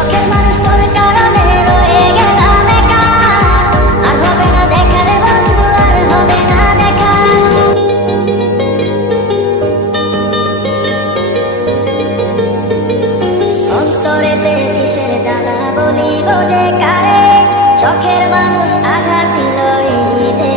শখের মানুষ তোর কারণে রয়ে গেলাম একা, আর হবে না দেখা রে বন্ধু, আর হবে না দেখা। অন্তরেতে কিসের জ্বালা বলিব যে কারে, শখের মানুষ আঘাত দিল এই যে